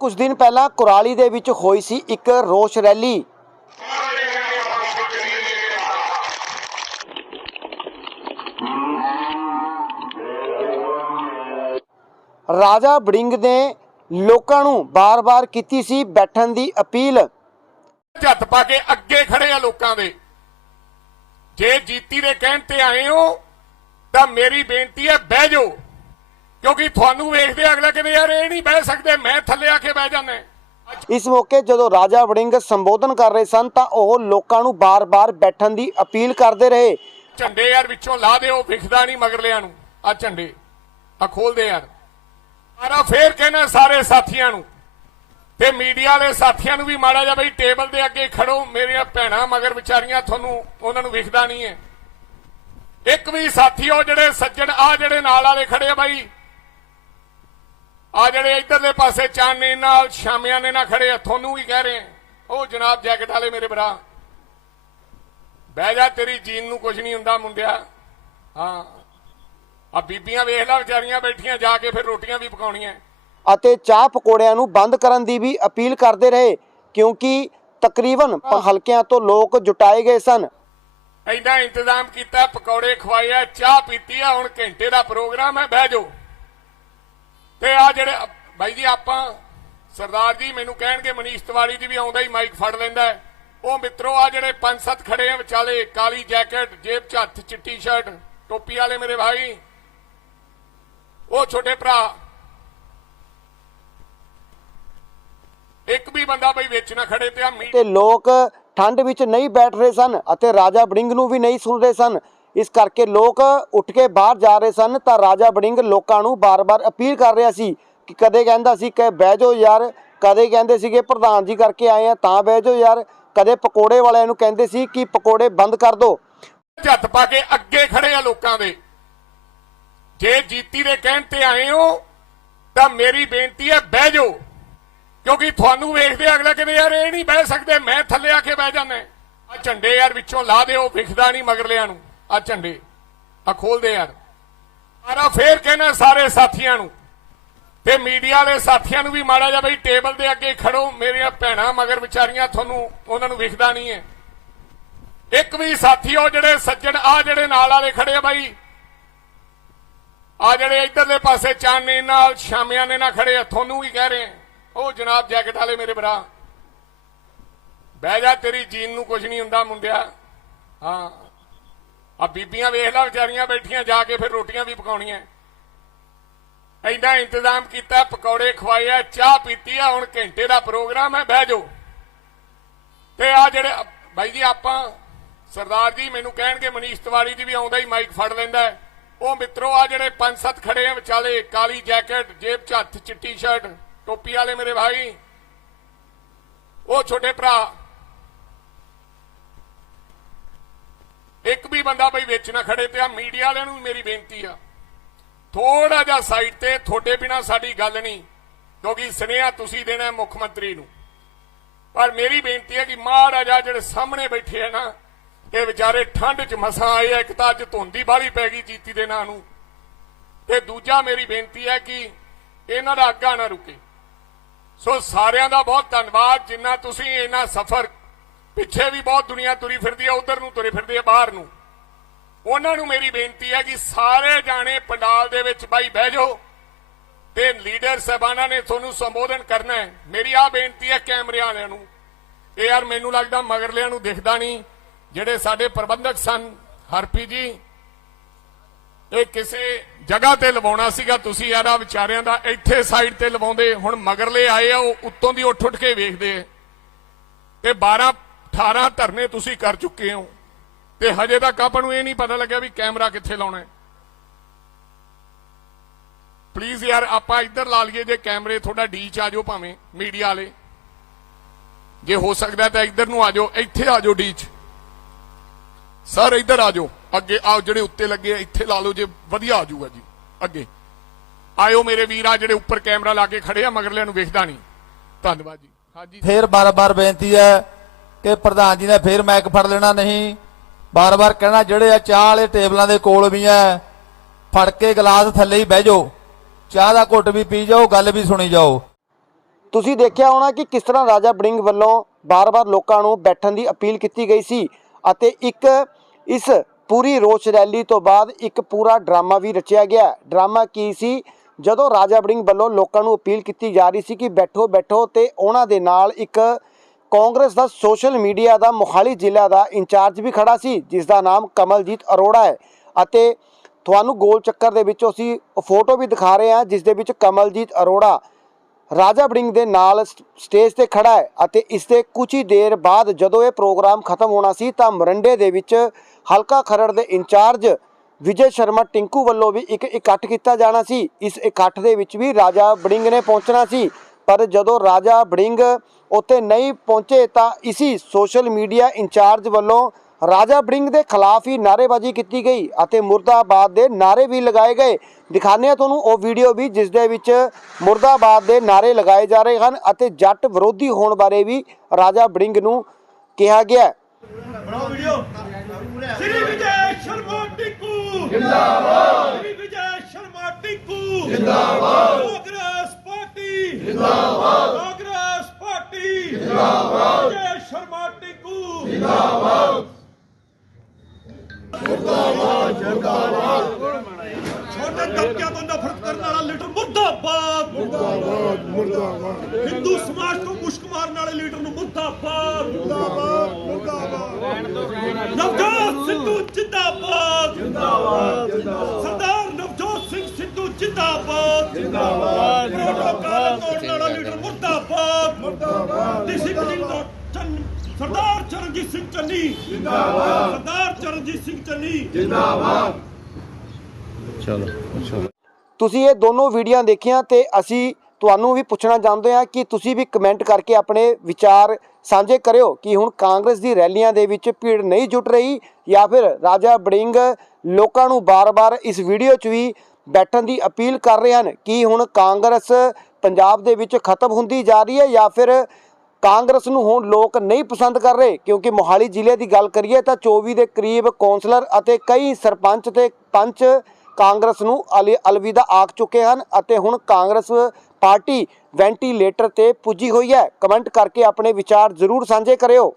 ਕੁਝ ਦਿਨ ਪਹਿਲਾਂ ਕੁਰਾਲੀ ਦੇ ਵਿੱਚ ਹੋਈ ਸੀ ਇੱਕ ਰੋਸ਼ ਰੈਲੀ। ਰਾਜਾ ਬੜਿੰਗ ਨੇ ਲੋਕਾਂ ਨੂੰ ਬਾਰ-ਬਾਰ ਕੀਤੀ ਸੀ ਬੈਠਣ ਦੀ ਅਪੀਲ। ਝੱਤ ਪਾ ਕੇ ਅੱਗੇ ਖੜੇ ਆ ਲੋਕਾਂ ਦੇ। ਜੇ ਜੀਤੀ ਦੇ ਕਹਿਣ ਤੇ ਆਏ ਹੋ, ਤਾਂ ਮੇਰੀ ਬੇਨਤੀ ਹੈ ਬਹਿ ਜਾਓ। ਕਿਉਂਕਿ ਤੁਹਾਨੂੰ ਵੇਖਦੇ ਅਗਲਾ ਕਹਿੰਦੇ ਯਾਰ ਇਹ ਨਹੀਂ ਬਹਿ ਸਕਦੇ ਮੈਂ ਥੱਲੇ ਆ ਕੇ ਬਹਿ ਜਾਣਾ ਇਸ ਮੌਕੇ ਜਦੋਂ ਰਾਜਾ ਵੜਿੰਗ ਸੰਬੋਧਨ ਕਰ ਰਹੇ ਸਨ ਤਾਂ ਉਹ ਲੋਕਾਂ ਨੂੰ ਬਾਰ-ਬਾਰ ਬੈਠਣ ਦੀ ਅਪੀਲ ਕਰਦੇ ਰਹੇ। ਝੰਡੇ ਯਾਰ ਵਿੱਚੋਂ ਲਾ ਦਿਓ ਵਿਖਦਾ ਨਹੀਂ ਮਗਰਲਿਆਂ ਨੂੰ। ਆ ਝੰਡੇ ਆ ਖੋਲਦੇ ਯਾਰ। ਆਰਾ ਫੇਰ ਕਹਿੰਦਾ ਸਾਰੇ ਸਾਥੀਆਂ ਨੂੰ। ਤੇ ਮੀਡੀਆ ਵਾਲੇ ਸਾਥੀਆਂ ਨੂੰ ਵੀ ਮਾੜਾ ਜਿਹਾ ਬਈ ਟੇਬਲ ਦੇ ਅੱਗੇ ਖੜੋ ਮੇਰੀਆਂ ਭੈਣਾਂ ਮਗਰ ਵਿਚਾਰੀਆਂ ਤੁਹਾਨੂੰ ਉਹਨਾਂ ਨੂੰ ਵਿਖਦਾ ਨਹੀਂ ਹੈ। ਇੱਕ ਵੀ ਸਾਥੀ ਉਹ ਜਿਹੜੇ ਸੱਜਣ ਆ ਜਿਹੜੇ ਨਾਲ ਵਾਲੇ ਖੜੇ ਆ ਬਾਈ ਆ ਜਿਹੜੇ ਇਧਰਲੇ ਪਾਸੇ ਚਾਨਣੇ ਨਾਲ ਸ਼ਾਮਿਆਂ ਨੇ ਨਾ ਖੜੇ ਆ ਤੁਹਾਨੂੰ ਵੀ ਕਹਿ ਰਹੇ ਆ? ਉਹ ਜਨਾਬ ਜੈਕਟ ਵਾਲੇ ਮੇਰੇ ਭਰਾ। ਬਹਿ ਜਾ ਤੇਰੀ ਜੀਨ ਨੂੰ ਕੁਝ ਨਹੀਂ ਹੁੰਦਾ ਮੁੰਡਿਆ। ਹਾਂ। ਆ ਬੀਬੀਆਂ ਵੇਖ ਲੈ ਵਿਚਾਰੀਆਂ ਬੈਠੀਆਂ ਜਾ ਕੇ ਫਿਰ ਰੋਟੀਆਂ ਵੀ ਪਕਾਉਣੀਆਂ। ਅਤੇ ਚਾਹ ਪਕੌੜਿਆਂ ਨੂੰ ਬੰਦ ਕਰਨ ਦੀ ਵੀ ਅਪੀਲ ਕਰਦੇ ਰਹੇ ਕਿਉਂਕਿ ਤਕਰੀਬਨ ਹਲਕਿਆਂ ਤੋਂ ਲੋਕ ਜੁਟਾਏ ਗਏ ਸਨ। ਐਡਾ ਇੰਤਜ਼ਾਮ ਕੀਤਾ ਪਕੌੜੇ ਖਵਾਏ ਆ ਚਾਹ ਪੀਤੀ ਆ ਹੁਣ ਘੰਟੇ ਦਾ ਪ੍ਰੋਗਰਾਮ ਹੈ ਬਹਿ ਜਾਓ। ਤੇ ਆ ਜਿਹੜੇ, ਬਾਈ ਜੀ ਆਪਾਂ, ਸਰਦਾਰ ਜੀ ਮੈਨੂੰ ਕਹਿਣਗੇ, ਮਨੀਸ਼ ਤਿਵਾੜੀ ਜੀ ਵੀ ਆਉਂਦਾ ਹੀ ਮਾਈਕ ਫੜ ਲੈਂਦਾ ਉਹ ਮਿੱਤਰੋ, ਆ ਜਿਹੜੇ ਪੰਜ ਸੱਤ ਖੜੇ ਆ ਵਿਚਾਲੇ, ਕਾਲੀ ਜੈਕਟ, ਜੇਬ 'ਚ ਹੱਥ, ਚਿੱਟੀ ਸ਼ਰਟ, ਟੋਪੀ ਵਾਲੇ ਮੇਰੇ ਭਾਈ। ਉਹ ਛੋਟੇ ਭਰਾ। ਇੱਕ ਵੀ ਬੰਦਾ ਬਈ ਵਿੱਚ ਨਾ ਖੜੇ ਤੇ ਆ ਤੇ ਲੋਕ ਠੰਡ ਵਿੱਚ ਨਹੀਂ ਬੈਠ ਰਹੇ ਸਨ ਅਤੇ ਰਾਜਾ ਬੜਿੰਗ ਨੂੰ ਵੀ ਨਹੀਂ ਸੁਣ ਰਹੇ ਸਨ। ਇਸ ਕਰਕੇ ਲੋਕ ਉੱਠ ਕੇ ਬਾਹਰ ਜਾ ਰਹੇ ਸਨ ਤਾਂ ਰਾਜਾ ਬੜਿੰਗ ਲੋਕਾਂ ਨੂੰ ਬਾਰ-ਬਾਰ ਅਪੀਲ ਕਰ ਰਿਹਾ ਸੀ ਕਿ ਕਦੇ ਕਹਿੰਦਾ ਸੀ ਕਿ ਬਹਿ ਜਾਓ ਯਾਰ, ਕਦੇ ਕਹਿੰਦੇ ਸੀਗੇ ਪ੍ਰਧਾਨ ਜੀ ਕਰਕੇ ਆਏ ਆ ਤਾਂ ਬਹਿ ਜਾਓ ਯਾਰ, ਕਦੇ ਪਕੌੜੇ ਵਾਲਿਆਂ ਨੂੰ ਕਹਿੰਦੇ ਸੀ ਕਿ ਪਕੌੜੇ ਬੰਦ ਕਰ ਦਿਓ ਝੱਤ ਪਾ ਕੇ ਅੱਗੇ ਖੜੇ ਆ ਲੋਕਾਂ ਦੇ। ਜੇ ਜੀਤੀ ਦੇ ਕਹਿਣ ਤੇ ਆਏ ਹੋ, ਤਾਂ ਮੇਰੀ ਬੇਨਤੀ ਹੈ ਬਹਿ ਜਾਓ। ਕਿਉਂਕਿ ਤੁਹਾਨੂੰ ਵੇਖਦੇ ਅਗਲਾ ਕਹਿੰਦੇ, ਯਾਰ, ਇਹ ਨਹੀਂ ਬਹਿ ਸਕਦੇ, ਮੈਂ ਥੱਲੇ ਆ ਕੇ ਬਹਿ ਜਾਣਾ ਆ ਝੰਡੇ ਯਾਰ ਵਿੱਚੋਂ ਲਾ ਦਿਓ, ਵਿਖਦਾ ਨਹੀਂ ਮਗਰਲਿਆਂ ਨੂੰ। ਆ ਝੰਡੇ, ਆ ਖੋਲਦੇ ਯਾਰ ਆਰਾ ਫੇਰ ਕਹਿੰਦਾ ਸਾਰੇ ਸਾਥੀਆਂ ਨੂੰ। ਤੇ ਮੀਡੀਆ ਵਾਲੇ ਸਾਥੀਆਂ ਨੂੰ ਵੀ ਮਾੜਾ ਜਿਹਾ ਬਈ ਟੇਬਲ ਦੇ ਅੱਗੇ ਖੜੋ, ਮੇਰੀਆਂ ਭੈਣਾਂ, ਮਗਰ ਵਿਚਾਰੀਆਂ ਤੁਹਾਨੂੰ ਉਹਨਾਂ ਨੂੰ ਵਿਖਦਾ ਨਹੀਂ ਹੈ। ਇੱਕ ਵੀ ਸਾਥੀ ਉਹ ਜਿਹੜੇ ਸੱਜਣ, ਆ ਜਿਹੜੇ ਨਾਲ ਵਾਲੇ ਖੜੇ ਆ ਬਾਈ। ਆ ਜਿਹੜੇ ਇਧਰਲੇ ਪਾਸੇ ਚਾਨਣੇ ਨਾਲ, ਸ਼ਾਮਿਆਂ ਨੇ ਨਾ ਖੜੇ ਆ, ਤੁਹਾਨੂੰ ਵੀ ਕਹਿ ਰਹੇ ਉਹ ਜਨਾਬ ਜੈਕਟ ਵਾਲੇ ਮੇਰੇ ਭਰਾ। ਬਹਿ ਜਾ ਤੇਰੀ ਜੀਨ ਨੂੰ ਕੁਝ ਨਹੀਂ ਹੁੰਦਾ ਮੁੰਡਿਆ। ਹਾਂ। ਆ ਬੀਬੀਆਂ ਵੇਖ ਲੈ, ਵਿਚਾਰੀਆਂ ਬੈਠੀਆਂ ਜਾ ਕੇ ਫਿਰ ਰੋਟੀਆਂ ਵੀ ਪਕਾਉਣੀਆਂ। ਐਡਾ ਇੰਤਜ਼ਾਮ ਕੀਤਾ, ਪਕੌੜੇ ਖਵਾਏ ਚਾਹ ਪੀਤੀ ਆ, ਹੁਣ ਘੰਟੇ ਦਾ ਪ੍ਰੋਗਰਾਮ ਹੈ, ਬਹਿ ਜਾਓ। ਤੇ ਆ ਜਿਹੜੇ ਬਾਈ ਜੀ, ਆਪਾਂ ਸਰਦਾਰ ਜੀ ਮੈਨੂੰ ਕਹਿਣਗੇ, ਮਨੀਸ਼ ਤਿਵਾੜੀ ਜੀ ਵੀ ਆਉਂਦਾ ਹੀ ਮਾਈਕ ਫੜ ਲੈਂਦਾ ਹੈ। ਉਹ ਮਿੱਤਰੋ, ਆ ਜਿਹੜੇ ਪੰਜ ਸੱਤ ਖੜੇ ਆ, ਵਿਚਾਲੇ ਕਾਲੀ ਜੈਕਟ, ਜੇਬ 'ਚ ਹੱਥ, ਚਿੱਟੀ ਸ਼ਰਟ, ਟੋਪੀ ਵਾਲੇ ਮੇਰੇ ਭਾਈ। ਉਹ ਛੋਟੇ ਭਰਾ ਇੱਕ ਵੀ ਬੰਦਾ ਬਈ ਵਿੱਚ ਨਾ ਖੜੇ ਤੇ ਆ, ਮੀਡੀਆ ਵਾਲਿਆਂ ਨੂੰ ਮੇਰੀ ਬੇਨਤੀ ਆ। ਥੋੜਾ ਜਿਹਾ ਸਾਈਡ ਤੇ ਤੁਹਾਡੇ ਬਿਨਾ ਸਾਡੀ ਗੱਲ ਨਹੀਂ, ਕਿਉਂਕਿ ਸੁਨੇਹਾ ਤੁਸੀਂ ਦੇਣਾ ਮੁੱਖ ਮੰਤਰੀ ਨੂੰ। ਪਰ ਮੇਰੀ ਬੇਨਤੀ ਹੈ ਕਿ ਮਹਾਰਾਜਾ ਜਿਹੜੇ ਸਾਹਮਣੇ ਬੈਠੇ ਆ ਨਾ, ਇਹ ਵਿਚਾਰੇ ਠੰਡ 'ਚ ਮਸਾਂ ਆਏ ਆ, ਇੱਕ ਤਾਂ ਅੱਜ ਧੁੰਦੀ ਬਾਹਲੀ ਪੈ ਗਈ ਜੀਤੀ ਦੇ ਨਾਂ ਨੂੰ। ਤੇ ਦੂਜਾ ਮੇਰੀ ਬੇਨਤੀ ਹੈ ਕਿ ਇਹਨਾਂ ਦਾ ਅੱਗਾ ਨਾ ਰੁਕੇ। ਸੋ ਸਾਰਿਆਂ ਦਾ ਬਹੁਤ ਧੰਨਵਾਦ, ਜਿੰਨਾ ਤੁਸੀਂ ਇਹਨਾਂ ਸਫ਼ਰ ਪਿੱਛੇ ਵੀ ਬਹੁਤ ਦੁਨੀਆ ਤੁਰੀ ਫਿਰਦੀ ਹੈ ਉਧਰ ਨੂੰ ਤੁਰੇ ਫਿਰਦੇ ਆ, ਬਾਹਰ ਨੂੰ। ਉਹਨਾਂ ਨੂੰ ਮੇਰੀ ਬੇਨਤੀ ਹੈ ਕਿ ਸਾਰੇ ਜਾਣੇ ਪੰਡਾਲ ਦੇ ਵਿੱਚ ਬਾਈ ਬਹਿ ਜਾਓ ਤੇ ਲੀਡਰ ਸਾਹਿਬਾਨਾਂ ਨੇ ਤੁਹਾਨੂੰ ਸੰਬੋਧਨ ਕਰਨਾ ਹੈ। ਮੇਰੀ ਆ ਬੇਨਤੀ ਹੈ ਕੈਮਰਿਆਂ ਵਾਲਿਆਂ ਨੂੰ। ਇਹ ਯਾਰ ਮੈਨੂੰ ਲੱਗਦਾ ਮਗਰਲਿਆਂ ਨੂੰ ਦਿਖਦਾ ਨਹੀਂ, ਜਿਹੜੇ ਸਾਡੇ ਪ੍ਰਬੰਧਕ ਸਨ, ਹਰਪੀ ਜੀ। ਇਹ ਕਿਸੇ ਜਗ੍ਹਾ ਤੇ ਲਵਾਉਣਾ ਸੀਗਾ, ਤੁਸੀਂ ਯਾਰ ਆ ਵਿਚਾਰਿਆਂ ਦਾ ਇੱਥੇ ਸਾਈਡ ਤੇ ਲਵਾਉਂਦੇ, ਹੁਣ ਮਗਰਲੇ ਆਏ ਆ, ਉਹ ਉੱਤੋਂ ਦੀ ਉੱਠ ਉੱਠ ਕੇ ਵੇਖਦੇ ਤੇ 12 18 ਧਰਨੇ ਤੁਸੀਂ ਕਰ ਚੁੱਕੇ ਹੋ। ਤੇ ਹਜੇ ਤੱਕ ਆਪਾਂ ਨੂੰ ਇਹ ਨਹੀਂ ਪਤਾ ਲੱਗਿਆ ਵੀ ਕੈਮਰਾ ਕਿੱਥੇ ਲਾਉਣਾ ਹੈ। ਪਲੀਜ਼ ਯਾਰ, ਆਪਾਂ ਇੱਧਰ ਲਾ ਲਈਏ, ਜੇ ਕੈਮਰੇ ਥੋੜਾ ਚ ਆ ਜਾਓ ਭਾਵੇਂ, ਮੀਡੀਆ ਵਾਲੇ। ਜੇ ਹੋ ਸਕਦਾ ਤਾਂ ਇੱਧਰ ਨੂੰ ਆ ਜਾਓ, ਇੱਥੇ ਆ ਜਾਓ ਡੀ ਚ ਸਰ, ਇੱਧਰ ਆ ਜਾਓ। ਅੱਗੇ ਆਓ, ਜਿਹੜੇ ਉੱਤੇ ਲੱਗੇ ਇੱਥੇ ਲਾ ਲਓ, ਜੇ ਵਧੀਆ ਆ ਜਾਊਗਾ ਜੀ। ਅੱਗੇ। ਆਇਓ ਮੇਰੇ ਵੀਰ ਆ, ਜਿਹੜੇ ਉੱਪਰ ਕੈਮਰਾ ਲਾ ਕੇ ਖੜੇ ਆ, ਮਗਰਲਿਆਂ ਨੂੰ ਵੇਖਦਾ ਨਹੀਂ। ਧੰਨਵਾਦ ਜੀ। ਹਾਂਜੀ। ਫੇਰ ਬਾਰ-ਬਾਰ ਬੇਨਤੀ ਹੈ ਕਿ ਪ੍ਰਧਾਨ ਜੀ ਨੇ ਫੇਰ ਮਾਈਕ ਫੜ ਲੈਣਾ ਨਹੀਂ। ਬਾਰ-ਬਾਰ ਕਹਿਣਾ, ਜਿਹੜੇ ਆ ਚਾਹ ਵਾਲੇ ਟੇਬਲਾਂ ਦੇ ਕੋਲ ਵੀ ਆ ਫੜ ਕੇ ਗਲਾਸ ਥੱਲੇ ਹੀ ਬਹਿ ਜਾਓ। ਚਾਹ ਦਾ ਘੁੱਟ ਵੀ ਪੀ ਜਾਓ, ਗੱਲ ਵੀ ਸੁਣੀ ਜਾਓ। ਤੁਸੀਂ ਦੇਖਿਆ ਹੋਣਾ ਕਿ ਕਿਸ ਤਰ੍ਹਾਂ ਰਾਜਾ ਬੜਿੰਗ ਵੱਲੋਂ ਬਾਰ-ਬਾਰ ਲੋਕਾਂ ਨੂੰ ਬੈਠਣ ਦੀ ਅਪੀਲ ਕੀਤੀ ਗਈ ਸੀ ਅਤੇ ਇੱਕ ਇਸ ਪੂਰੀ ਰੋਸ ਰੈਲੀ ਤੋਂ ਬਾਅਦ ਇੱਕ ਪੂਰਾ ਡਰਾਮਾ ਵੀ ਰਚਿਆ ਗਿਆ। ਡਰਾਮਾ ਕੀ ਸੀ? ਜਦੋਂ ਰਾਜਾ ਬੜਿੰਗ ਵੱਲੋਂ ਲੋਕਾਂ ਨੂੰ ਅਪੀਲ ਕੀਤੀ ਜਾ ਰਹੀ ਸੀ ਕਿ ਬੈਠੋ ਬੈਠੋ ਤੇ ਉਹਨਾਂ ਦੇ ਨਾਲ ਇੱਕ ਕਾਂਗਰਸ ਦਾ ਸੋਸ਼ਲ ਮੀਡੀਆ ਦਾ ਮੋਹਾਲੀ ਜ਼ਿਲ੍ਹਾ ਦਾ ਇੰਚਾਰਜ ਵੀ ਖੜਾ ਸੀ, ਜਿਸ ਦਾ ਨਾਮ ਕਮਲਜੀਤ ਅਰੋੜਾ ਹੈ। ਅਤੇ ਤੁਹਾਨੂੰ ਗੋਲ ਚੱਕਰ ਦੇ ਵਿੱਚੋਂ ਅਸੀਂ ਫੋਟੋ ਵੀ ਦਿਖਾ ਰਹੇ ਹਾਂ, ਜਿਸ ਦੇ ਵਿੱਚ ਕਮਲਜੀਤ ਅਰੋੜਾ ਰਾਜਾ ਬੜਿੰਗ ਦੇ ਨਾਲ ਸ- ਸਟੇਜ ਤੇ ਖੜਾ ਹੈ ਅਤੇ ਇਸ ਦੇ ਕੁਝ ਹੀ ਦੇਰ ਬਾਅਦ ਜਦੋਂ ਇਹ ਪ੍ਰੋਗਰਾਮ ਖਤਮ ਹੋਣਾ ਸੀ, ਤਾਂ ਮਰੰਡੇ ਦੇ ਵਿੱਚ ਹਲਕਾ ਖਰੜ ਦੇ ਇੰਚਾਰਜ ਵਿਜੇ ਸ਼ਰਮਾ ਟਿੰਕੂ ਵੱਲੋਂ ਵੀ ਇੱਕ ਇਕੱਠ ਕੀਤਾ ਜਾਣਾ ਸੀ। ਇਸ ਇਕੱਠ ਦੇ ਵਿੱਚ ਵੀ ਰਾਜਾ ਬੜਿੰਗ ਨੇ ਪਹੁੰਚਣਾ ਸੀ। ਪਰ ਜਦੋਂ ਰਾਜਾ ਬੜਿੰਗ ਉੱਥੇ ਨਹੀਂ ਪਹੁੰਚੇ ਤਾਂ ਇਸੀ ਸੋਸ਼ਲ ਮੀਡੀਆ ਇੰਚਾਰਜ ਵੱਲੋਂ ਰਾਜਾ ਬੜਿੰਗ ਦੇ ਖਿਲਾਫ ਹੀ ਨਾਅਰੇਬਾਜ਼ੀ ਕੀਤੀ ਗਈ ਅਤੇ ਮੁਰਦਾਬਾਦ ਦੇ ਨਾਅਰੇ ਵੀ ਲਗਾਏ ਗਏ। ਦਿਖਾਉਂਦੇ ਹਾਂ ਤੁਹਾਨੂੰ ਉਹ ਵੀਡੀਓ ਵੀ ਜਿਸ ਦੇ ਵਿੱਚ ਮੁਰਦਾਬਾਦ ਦੇ ਨਾਅਰੇ ਲਗਾਏ ਜਾ ਰਹੇ ਹਨ ਅਤੇ ਜੱਟ ਵਿਰੋਧੀ ਹੋਣ ਬਾਰੇ ਵੀ ਰਾਜਾ ਬੜਿੰਗ ਨੂੰ ਕਿਹਾ ਗਿਆ। ਬਣਾਓ ਵੀਡੀਓ। ਸ੍ਰੀ ਵਿਜੇ ਸ਼ਰਮਾ ਟਿੱਕੂ ਜਿੰਦਾਬਾਦ। ਸ੍ਰੀ ਵਿਜੇ ਸ਼ਰਮਾ ਟਿੱਕੂ ਜਿੰਦਾਬਾਦ ਕਾਂਗਰਸ ਪਾਰਟੀ ਜਿੰਦਾਬਾਦ ਕਾਂਗਰਸ ਪਾਰਟੀ ਜਿੰਦਾਬਾਦ ਵਿਜੇ ਸ਼ਰਮਾ ਟਿੱਕੂ ਜਿੰਦਾਬਾਦ ਛੋਟੇ ਦਬਕਿਆਂ ਤੋਂ ਨਫ਼ਰਤ ਕਰਨ ਵਾਲਾ ਲੀਡਰ ਮੁਰਦਾਬਾਦ ਮੁਰਦਾਬਾਦ। ਮੁਰਦਾਬਾਦ ਹਿੰਦੂ ਸਮਾਜ ਤੋਂ ਮੁਸ਼ਕ ਮਾਰਨ ਵਾਲੇ ਲੀਡਰ ਨੂੰ ਮੁਰਦਾਬਾਦ। ਮੁਰਦਾਬਾਦ ਮੁਰਦਾਬਾਦ। ਨਵਜੋਤ ਸਿੱਧੂ ਜਿੰਦਾਬਾਦ। ਜਿੰਦਾਬਾਦ ਸਰਦਾਰ ਨਵਜੋਤ ਸਿੰਘ ਸਿੱਧੂ ਜਿੰਦਾਬਾਦ। ਜਿੰਦਾਬਾਦ ਪ੍ਰੋਟੋਕਾਲ ਤੋੜਨ ਵਾਲਾ ਲੀਡਰ ਮੁਰਦਾਬਾਦ। ਮੁਰਦਾਬਾਦ ਡਿਸਪਲਿਨ ਤੋਂ ਚੰਨ ਸਰਦਾਰ ਚਰਨਜੀਤ ਸਿੰਘ ਚੰਨੀ। ਜਿੰਦਾਬਾਦ। ਸਰਦਾਰ ਚਰਨਜੀਤ ਸਿੰਘ ਚੰਨੀ। ਤੁਸੀਂ ਇਹ ਦੋਨੋਂ ਵੀਡੀਓ ਦੇਖੀਆਂ ਤੇ ਅਸੀਂ ਤੁਹਾਨੂੰ ਵੀ ਪੁੱਛਣਾ ਚਾਹੁੰਦੇ ਹਾਂ ਕਿ ਤੁਸੀਂ ਵੀ ਕਮੈਂਟ ਕਰਕੇ ਆਪਣੇ ਵਿਚਾਰ ਸਾਂਝੇ ਕਰਿਓ ਕਿ ਹੁਣ ਕਾਂਗਰਸ ਦੀ ਰੈਲੀਆਂ ਦੇ ਵਿੱਚ ਭੀੜ ਨਹੀਂ ਜੁਟ ਰਹੀ ਜਾਂ ਫਿਰ ਰਾਜਾ ਬੜਿੰਗ ਲੋਕਾਂ ਨੂੰ ਬਾਰ-ਬਾਰ ਇਸ ਵੀਡੀਓ 'ਚ ਵੀ ਬੈਠਣ ਦੀ ਅਪੀਲ ਕਰ ਰਹੇ ਹਨ ਕਿ ਹੁਣ ਕਾਂਗਰਸ ਪੰਜਾਬ ਦੇ ਵਿੱਚ ਖਤਮ ਹੁੰਦੀ ਜਾ ਰਹੀ ਹੈ ਜਾਂ ਫਿਰ ਕਾਂਗਰਸ ਨੂੰ ਹੁਣ ਲੋਕ ਨਹੀਂ ਪਸੰਦ ਕਰ ਰਹੇ? ਕਿਉਂਕਿ ਮੋਹਾਲੀ ਜ਼ਿਲ੍ਹੇ ਦੀ ਗੱਲ ਕਰੀਏ ਤਾਂ 24 ਦੇ ਕਰੀਬ ਕੌਂਸਲਰ ਅਤੇ ਕਈ ਸਰਪੰਚ ਤੇ ਪੰਚ ਕਾਂਗਰਸ ਨੂੰ ਅਲ- ਅਲਵਿਦਾ ਆਖ ਚੁੱਕੇ ਹਨ ਅਤੇ ਹੁਣ ਕਾਂਗਰਸ ਪਾਰਟੀ ਵੈਂਟੀਲੇਟਰ ਤੇ ਪੁੱਜੀ ਹੋਈ ਹੈ। ਕਮੈਂਟ ਕਰਕੇ ਆਪਣੇ ਵਿਚਾਰ ਜ਼ਰੂਰ ਸਾਂਝੇ ਕਰਿਓ।